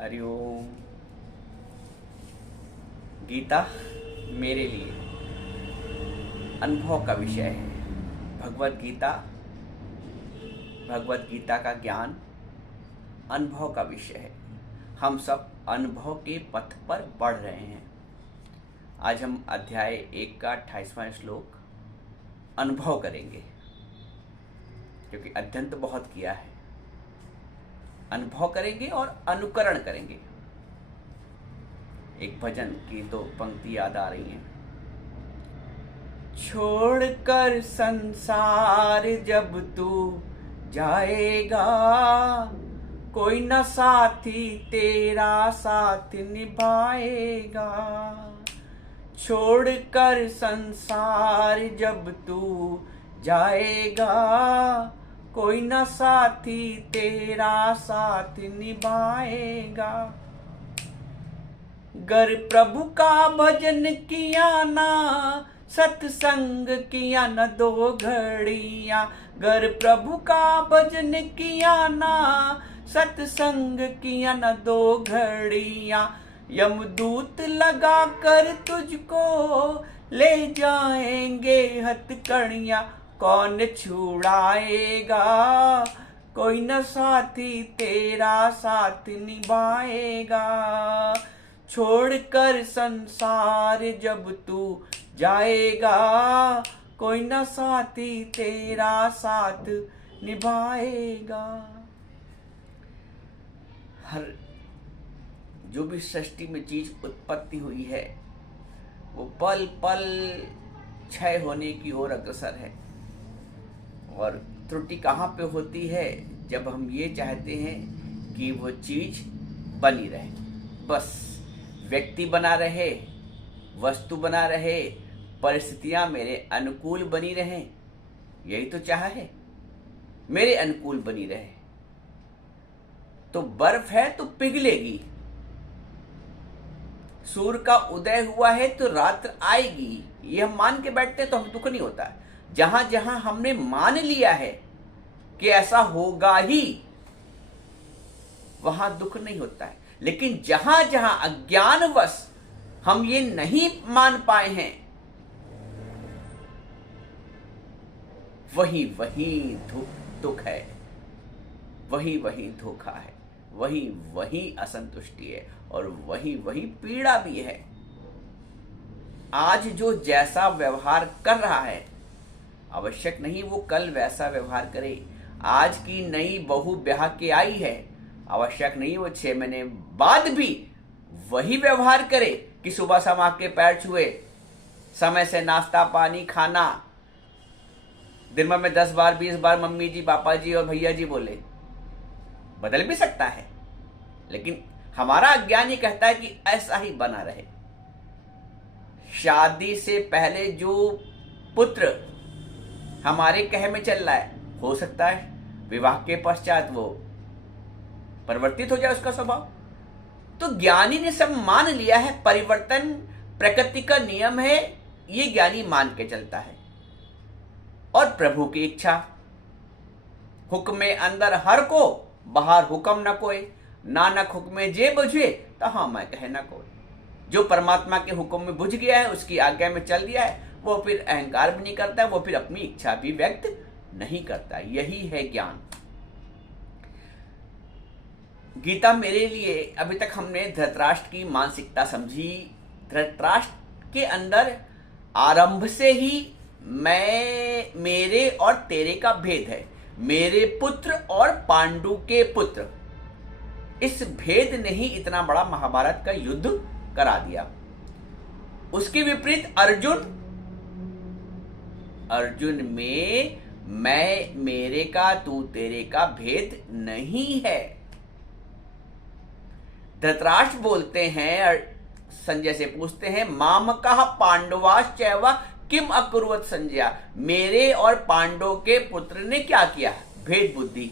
हरिओम। गीता मेरे लिए अनुभव का विषय है। भगवत गीता का ज्ञान अनुभव का विषय है। हम सब अनुभव के पथ पर बढ़ रहे हैं। आज हम अध्याय 1 का 28वां श्लोक अनुभव करेंगे, क्योंकि अध्ययन तो बहुत किया है। अनुभव करेंगे और अनुकरण करेंगे। एक भजन की तो पंक्ति याद आ रही है। छोड़कर संसार जब तू जाएगा, कोई न साथी तेरा साथ निभाएगा। छोड़कर संसार जब तू जाएगा, कोई न साथी तेरा साथ निभाएगा। गर प्रभु का भजन किया ना, सत्संग किया न 2 घड़ियां। गर प्रभु का भजन किया ना, सत्संग किया न 2 घड़ियां। यमदूत लगा कर तुझको ले जाएंगे हथकड़ियां। कौन छुड़ाएगा, कोई न साथी तेरा साथ निभाएगा। छोड़कर संसार जब तू जाएगा, कोई न साथी तेरा साथ निभाएगा। हर जो भी सृष्टि में चीज उत्पत्ति हुई है, वो पल पल क्षय होने की ओर अग्रसर है। और त्रुटि कहाँ पे होती है? जब हम ये चाहते हैं कि वो चीज बनी रहे, बस व्यक्ति बना रहे, वस्तु बना रहे, परिस्थितियां मेरे अनुकूल बनी रहें, यही तो चाह है, मेरे अनुकूल बनी रहे। तो बर्फ है तो पिघलेगी, सूर्य का उदय हुआ है तो रात्र आएगी, ये हम मान के बैठते हैं तो हम दुख नहीं होता। जहां जहां हमने मान लिया है कि ऐसा होगा ही, वहां दुख नहीं होता है। लेकिन जहां जहां अज्ञानवश हम ये नहीं मान पाए हैं, वही वही दुख है, वही वही धोखा है, वही वही असंतुष्टि है, और वही वही पीड़ा भी है। आज जो जैसा व्यवहार कर रहा है, आवश्यक नहीं वो कल वैसा व्यवहार करे। आज की नई बहू ब्याह के आई है, आवश्यक नहीं वो 6 महीने बाद भी वही व्यवहार करे कि सुबह शाम आके पैर छुए, समय से नाश्ता पानी खाना, दिन भर में 10 बार 20 बार मम्मी जी पापा जी और भैया जी बोले। बदल भी सकता है, लेकिन हमारा अज्ञान ये कहता है कि ऐसा ही बना रहे। शादी से पहले जो पुत्र हमारे कहे में चल रहा है, हो सकता है विवाह के पश्चात वो परिवर्तित हो जाए उसका स्वभाव। तो ज्ञानी ने सब मान लिया है, परिवर्तन प्रकृति का नियम है, ये ज्ञानी मान के चलता है। और प्रभु की इच्छा, हुक्मे अंदर हर को, बाहर हुक्म न कोई। नानक हुक्मे जे बुझे, तहाँ मैं कहे न कोई। जो परमात्मा के हुक्म में बुझ गया है, उसकी आज्ञा में चल दिया है, वो फिर अहंकार भी नहीं करता है, वो फिर अपनी इच्छा भी व्यक्त नहीं करता। यही है ज्ञान। गीता मेरे लिए, अभी तक हमने धृतराष्ट्र की मानसिकता समझी। धृतराष्ट्र के अंदर आरंभ से ही मैं, मेरे और तेरे का भेद है, मेरे पुत्र और पांडु के पुत्र। इस भेद ने ही इतना बड़ा महाभारत का युद्ध करा दिया। उसके विपरीत अर्जुन में मैं, मेरे का, तू तेरे का भेद नहीं है। धृतराष्ट्र बोलते हैं, संजय से पूछते हैं, मामकः पांडवाश्चैव किम अकुर्वत संजय। मेरे और पांडव के पुत्र ने क्या किया? भेद बुद्धि।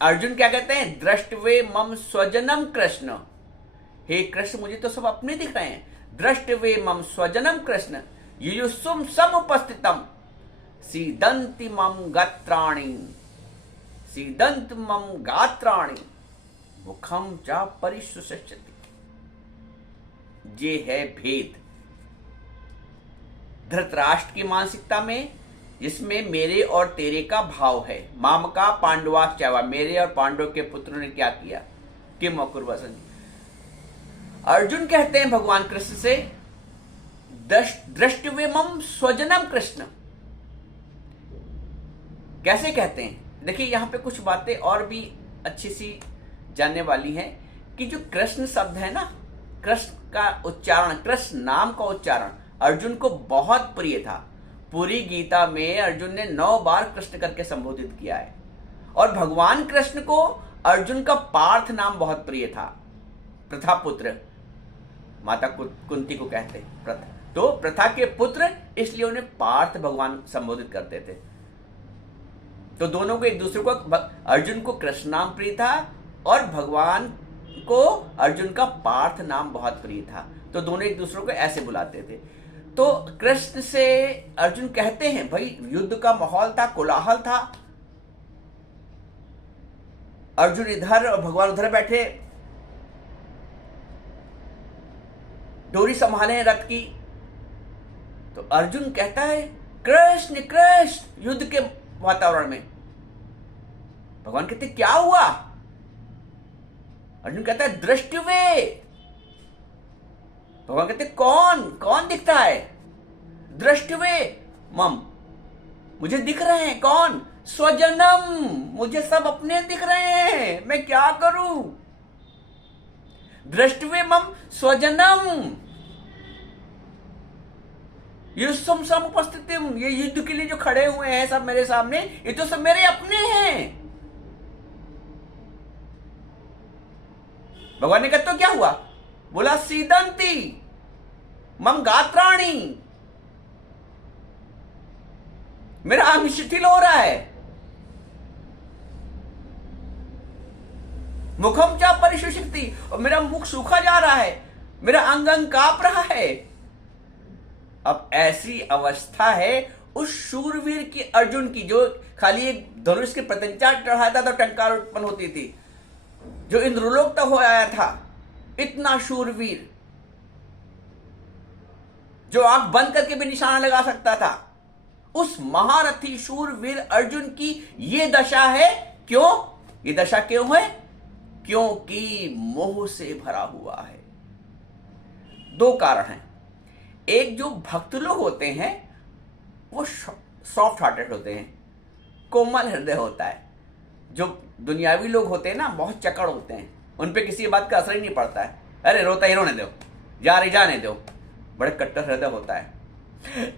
अर्जुन क्या कहते हैं? दृष्टवे मम स्वजनम कृष्ण। हे कृष्ण, मुझे तो सब अपने दिख रहे हैं। दृष्टवे मम स्वजनम कृष्ण युयुस्सुम समुपस्थितम सीदंति मम गात्राणि, सीदंत मम गात्राणि। मुखम च परिशुष्यति। ये है भेद धृतराष्ट्र की मानसिकता में, जिसमें मेरे और तेरे का भाव है। माम का पांडवा चैवा, मेरे और पांडव के पुत्रों ने क्या किया, किम अकुर्वसन। अर्जुन कहते हैं भगवान कृष्ण से, दृष्टवेमम स्वजनम कृष्ण। कैसे कहते हैं, देखिए यहां पे कुछ बातें और भी अच्छी सी जानने वाली हैं कि जो कृष्ण शब्द है ना, कृष्ण का उच्चारण, कृष्ण नाम का उच्चारण अर्जुन को बहुत प्रिय था। पूरी गीता में अर्जुन ने 9 बार कृष्ण करके संबोधित किया है। और भगवान कृष्ण को अर्जुन का पार्थ नाम बहुत प्रिय था। प्रथा पुत्र, माता कुंती को कहते प्रथा, तो प्रथा के पुत्र, इसलिए उन्हें पार्थ भगवान संबोधित करते थे। तो दोनों को एक दूसरे को, अर्जुन को कृष्ण नाम प्रिय था और भगवान को अर्जुन का पार्थ नाम बहुत प्रिय था। तो दोनों एक दूसरे को ऐसे बुलाते थे। तो कृष्ण से अर्जुन कहते हैं, भाई युद्ध का माहौल था, कोलाहल था, अर्जुन इधर और भगवान उधर बैठे, डोरी संभाले रथ की। तो अर्जुन कहता है कृष्ण कृष्ण, युद्ध के वातावरण में। भगवान कहते क्या हुआ? अर्जुन कहता है दृष्टवे। भगवान कहते कौन कौन दिखता है? दृष्टवे मम, मुझे दिख रहे हैं। कौन? स्वजनम, मुझे सब अपने दिख रहे हैं, मैं क्या करूं? दृष्टवे मम स्वजनम युद्धम सम उपस्थितिम, ये युद्ध के लिए जो खड़े हुए हैं सब मेरे सामने, ये तो सब मेरे अपने हैं। भगवान ने कहा तो क्या हुआ? बोला सीदंती मम गात्राणी, मेरा अंग शिथिल हो रहा है, मुखम चा परिशुष्यति, और मेरा मुख सूखा जा रहा है, मेरा अंग अंग कांप रहा है। अब ऐसी अवस्था है उस शूरवीर की, अर्जुन की, जो खाली एक धनुष के प्रत्यंचा चढ़ाता तो टंकार उत्पन्न होती थी, जो इंद्रलोक तक हो आया था, इतना शूरवीर, जो आंख बंद करके भी निशाना लगा सकता था, उस महारथी शूरवीर अर्जुन की ये दशा है। क्यों ये दशा क्यों है? क्योंकि मोह से भरा हुआ है। 2 कारण हैं। एक, जो भक्त लोग होते हैं वो सॉफ्ट हार्टेड होते हैं, कोमल हृदय होता है। जो दुनियावी लोग होते हैं ना, बहुत चकड़ होते हैं, उन पे किसी बात का असर ही नहीं पड़ता है। अरे रोता ही रोने दो, जा रही जाने दो, बड़े कट्टर हृदय होता है।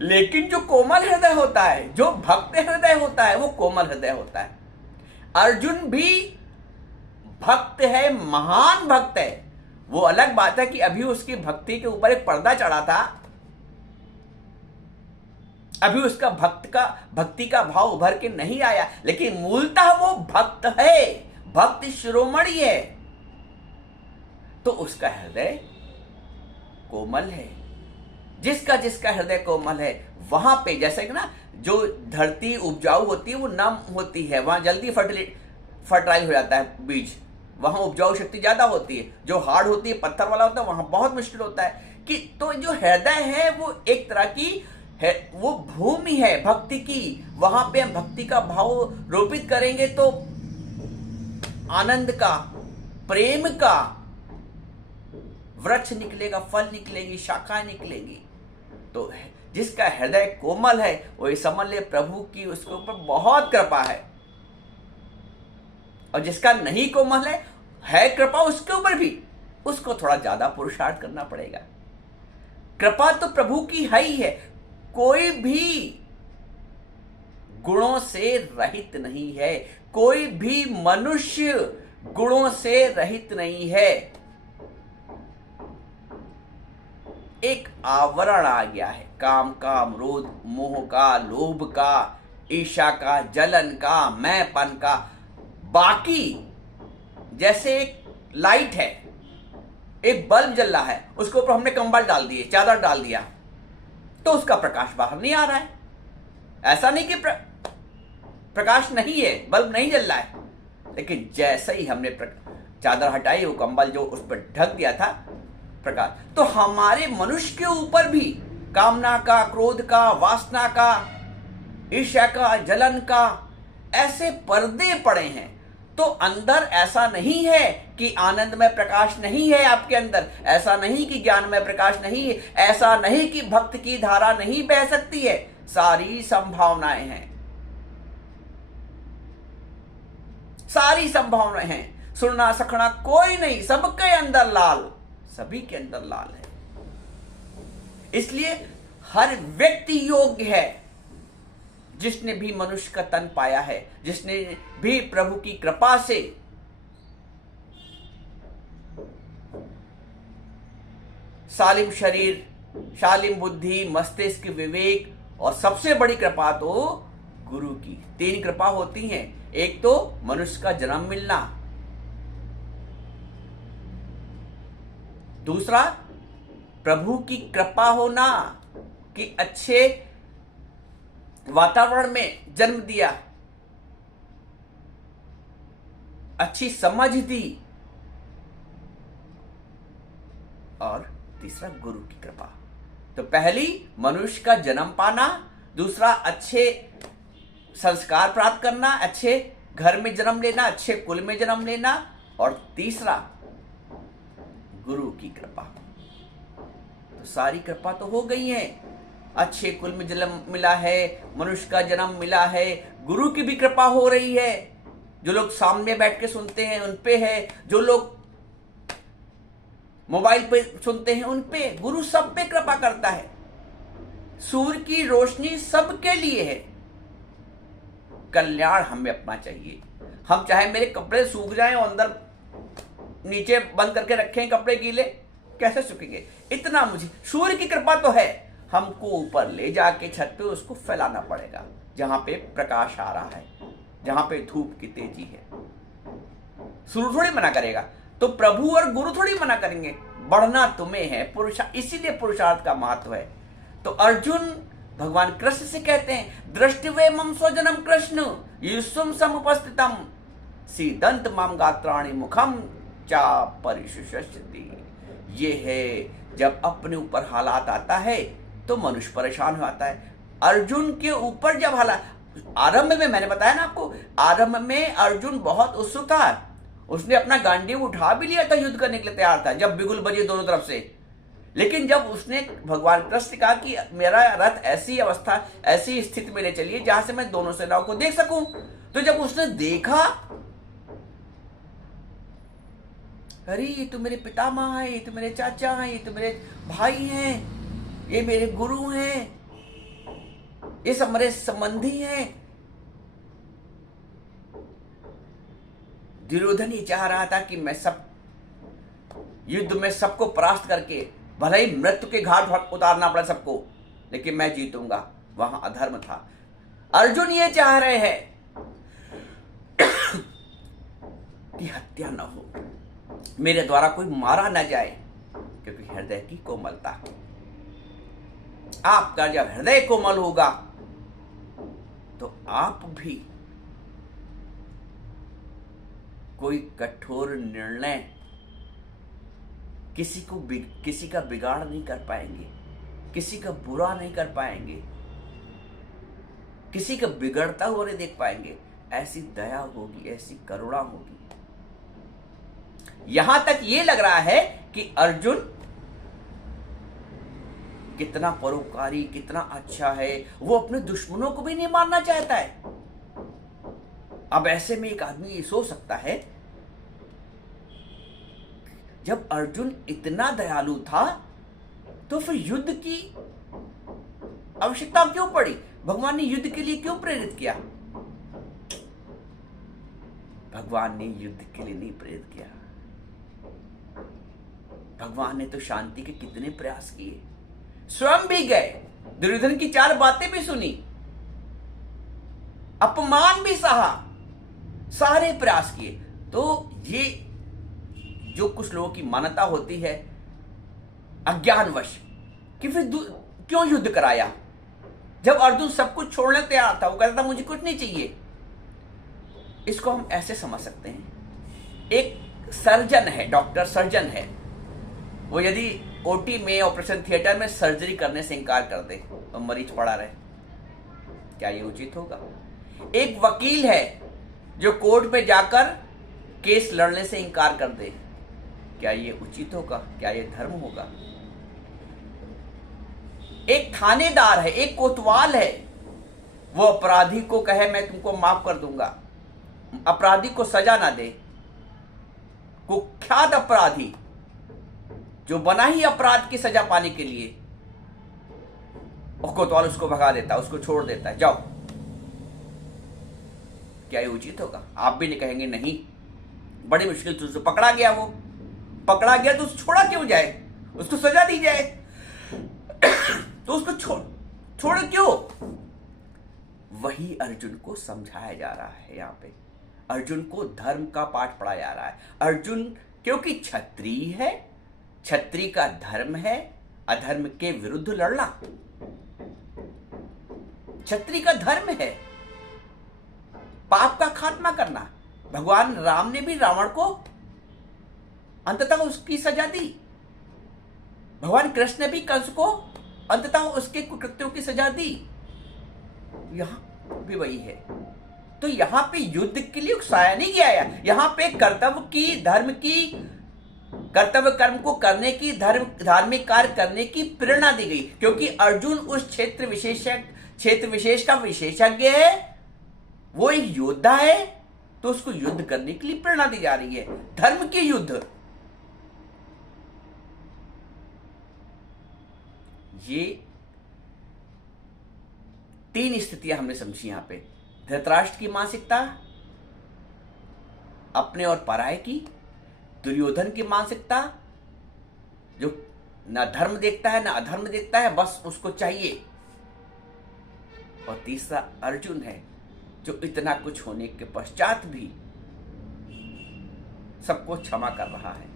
लेकिन जो कोमल हृदय होता है, जो भक्त हृदय होता है, वो कोमल हृदय होता है। अर्जुन भी भक्त है, महान भक्त है। वो अलग बात है कि अभी उसकी भक्ति के ऊपर एक पर्दा चढ़ा था, अभी उसका भक्ति का भाव उभर के नहीं आया, लेकिन मूलतः वो भक्त है, भक्त शिरोमणि है। तो उसका हृदय कोमल है। जिसका हृदय कोमल है, वहां पे, जैसे कि ना, जो धरती उपजाऊ होती है वो नम होती है, वहां जल्दी फर्टाइल हो जाता है बीज, वहां उपजाऊ शक्ति ज्यादा होती है। जो हार्ड होती है, पत्थर वाला होता है, वहां बहुत मुश्किल होता है कि, तो जो हृदय है वो एक तरह की है, वो भूमि है भक्ति की। वहां पे हम भक्ति का भाव रोपित करेंगे तो आनंद का, प्रेम का वृक्ष निकलेगा, फल निकलेगी, शाखाएं निकलेगी। तो जिसका हृदय कोमल है वो ये समझ ले प्रभु की उसके ऊपर बहुत कृपा है, और जिसका नहीं कोमल है कृपा उसके ऊपर भी, उसको थोड़ा ज्यादा पुरुषार्थ करना पड़ेगा। कृपा तो प्रभु की है ही है। कोई भी गुणों से रहित नहीं है, कोई भी मनुष्य गुणों से रहित नहीं है। एक आवरण आ गया है, काम का, क्रोध, मोह का, लोभ का, ईर्ष्या का, जलन का, मैंपन का। बाकी जैसे एक लाइट है, एक बल्ब जल रहा है, उसके ऊपर हमने कंबल डाल दिए, चादर डाल दिया, तो उसका प्रकाश बाहर नहीं आ रहा है। ऐसा नहीं कि प्रकाश नहीं है, बल्ब नहीं जल रहा है, लेकिन जैसे ही हमने चादर हटाई, वो कंबल जो उस पर ढक दिया था प्रकाश। तो हमारे मनुष्य के ऊपर भी कामना का, क्रोध का, वासना का, ईर्ष्या का, जलन का ऐसे पर्दे पड़े हैं। तो अंदर ऐसा नहीं है कि आनंद में प्रकाश नहीं है आपके अंदर, ऐसा नहीं कि ज्ञान में प्रकाश नहीं है, ऐसा नहीं कि भक्त की धारा नहीं बह सकती है। सारी संभावनाएं हैं, सारी संभावनाएं हैं। सुनना सखना कोई नहीं, सबके अंदर लाल, सभी के अंदर लाल है। इसलिए हर व्यक्ति योग्य है, जिसने भी मनुष्य का तन पाया है, जिसने भी प्रभु की कृपा से सालिम शरीर, शालिम बुद्धि, मस्तिष्क, विवेक, और सबसे बड़ी कृपा तो गुरु की। 3 कृपा होती हैं। एक तो मनुष्य का जन्म मिलना, दूसरा प्रभु की कृपा होना कि अच्छे वातावरण में जन्म दिया, अच्छी समझ दी, और तीसरा गुरु की कृपा। तो पहली मनुष्य का जन्म पाना, दूसरा अच्छे संस्कार प्राप्त करना, अच्छे घर में जन्म लेना, अच्छे कुल में जन्म लेना, और तीसरा गुरु की कृपा। तो सारी कृपा तो हो गई है। अच्छे कुल में जन्म मिला है, मनुष्य का जन्म मिला है, गुरु की भी कृपा हो रही है। जो लोग सामने बैठ के सुनते हैं उन पे है, जो लोग मोबाइल पे सुनते हैं उन पे, गुरु सब पे कृपा करता है। सूर्य की रोशनी सबके लिए है। कल्याण हमें अपना चाहिए। हम चाहे मेरे कपड़े सूख जाएं और अंदर नीचे बंद करके रखें कपड़े गीले, कैसे सूखेंगे? इतना मुझे सूर्य की कृपा तो है। हमको ऊपर ले जाके छत पे उसको फैलाना पड़ेगा, जहां पे प्रकाश आ रहा है, जहां पे धूप की तेजी है। सूर्य थोड़ी मना करेगा, तो प्रभु और गुरु थोड़ी मना करेंगे। बढ़ना तुम्हें है, इसीलिए पुरुषार्थ का महत्व है। तो अर्जुन भगवान कृष्ण से कहते हैं, दृष्टवे मम स्वजनम कृष्ण युष्म समुपस्थितम सीदंत मम गात्राणि मुखम चा परिशुष्यति। ये है जब अपने ऊपर हालात आता है तो मनुष्य परेशान हो जाता है। अर्जुन के ऊपर जब हालात, आरंभ में मैंने बताया ना आपको, आरंभ में अर्जुन बहुत उत्सुक था। उसने अपना गांडीव उठा भी लिया था, युद्ध करने के लिए तैयार था जब बिगुल बजे दोनों तरफ से। लेकिन जब उसने भगवान कृष्ण कहा कि मेरा रथ ऐसी अवस्था, ऐसी स्थिति में ले चलिए जहां से मैं दोनों सेनाओं को देख सकूं, तो जब उसने देखा, अरे ये तो मेरे पितामह है, ये तो मेरे चाचा हैं, ये तो मेरे भाई हैं, ये मेरे गुरु हैं, ये सब मेरे संबंधी हैं। दुर्योधन ये चाह रहा था कि मैं सब युद्ध में सबको परास्त करके, भले ही मृत्यु के घाट उतारना पड़े सबको, लेकिन मैं जीतूंगा। वहां अधर्म था। अर्जुन ये चाह रहे हैं कि हत्या न हो, मेरे द्वारा कोई मारा न जाए, क्योंकि हृदय की कोमलता। आपका जब हृदय कोमल होगा तो आप भी कोई कठोर निर्णय, किसी का बिगाड़ नहीं कर पाएंगे, किसी का बुरा नहीं कर पाएंगे, किसी का बिगड़ता हुआ नहीं देख पाएंगे। ऐसी दया होगी, ऐसी करुणा होगी। यहां तक ये लग रहा है कि अर्जुन कितना परोपकारी, कितना अच्छा है, वो अपने दुश्मनों को भी नहीं मारना चाहता है। अब ऐसे में एक आदमी ये सोच सकता है, जब अर्जुन इतना दयालु था तो फिर युद्ध की आवश्यकता क्यों पड़ी? भगवान ने युद्ध के लिए क्यों प्रेरित किया? भगवान ने युद्ध के लिए नहीं प्रेरित किया। भगवान ने तो शांति के कितने प्रयास किए, स्वयं भी गए, दुर्योधन की 4 बातें भी सुनी, अपमान भी सहा, सारे प्रयास किए। तो ये जो कुछ लोगों की मान्यता होती है अज्ञानवश कि फिर क्यों युद्ध कराया, जब अर्जुन सब कुछ छोड़ने तैयार था, वो कहता था मुझे कुछ नहीं चाहिए। इसको हम ऐसे समझ सकते हैं, एक सर्जन है, डॉक्टर सर्जन है, वो यदि ओटी में, ऑपरेशन थिएटर में सर्जरी करने से इनकार कर दे और मरीज पड़ा रहे, क्या ये उचित होगा? एक वकील है जो कोर्ट में जाकर केस लड़ने से इनकार कर दे, क्या ये उचित होगा? क्या ये धर्म होगा? एक थानेदार है, एक कोतवाल है, वो अपराधी को कहे मैं तुमको माफ कर दूंगा, अपराधी को सजा ना दे, कुख्यात अपराधी जो बना ही अपराध की सजा पाने के लिए, और कोतवाल उसको भगा देता है, उसको छोड़ देता है, जाओ, क्या ये उचित होगा? आप भी नहीं कहेंगे नहीं, बड़ी मुश्किल से पकड़ा गया, वो पकड़ा गया तो छोड़ा क्यों जाए, उसको सजा दी जाए तो उसको छोड़ क्यों? वही अर्जुन को समझाया जा रहा है यहाँ पे, अर्जुन को धर्म का पाठ पढ़ाया जा रहा है। अर्जुन क्योंकि क्षत्रिय है, क्षत्रिय का धर्म है अधर्म के विरुद्ध लड़ना, क्षत्रिय का धर्म है पाप का खात्मा करना। भगवान राम ने भी रावण को अंततः उसकी सजा दी, भगवान कृष्ण ने भी कंस को अंततः उसके कुकृत्यों की सजा दी, यहां भी वही है। तो यहां पे युद्ध के लिए उकसाया नहीं गया है, यहां पे कर्तव्य की, धर्म की, कर्तव्य कर्म को करने की, धार्मिक कार्य करने की प्रेरणा दी गई, क्योंकि अर्जुन उस क्षेत्र विशेष का विशेषज्ञ है, वो एक योद्धा है, तो उसको युद्ध करने के लिए प्रेरणा दी जा रही है, धर्म के युद्ध। ये तीन स्थितियां हमने समझी यहां पे, धृतराष्ट्र की मानसिकता, अपने और पराये की, दुर्योधन की मानसिकता जो ना धर्म देखता है ना अधर्म देखता है, बस उसको चाहिए, और तीसरा अर्जुन है जो इतना कुछ होने के पश्चात भी सबको क्षमा कर रहा है।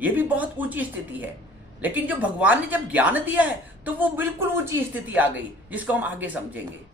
यह भी बहुत ऊंची स्थिति है, लेकिन जो भगवान ने जब ज्ञान दिया है तो वो बिल्कुल ऊंची स्थिति आ गई, जिसको हम आगे समझेंगे।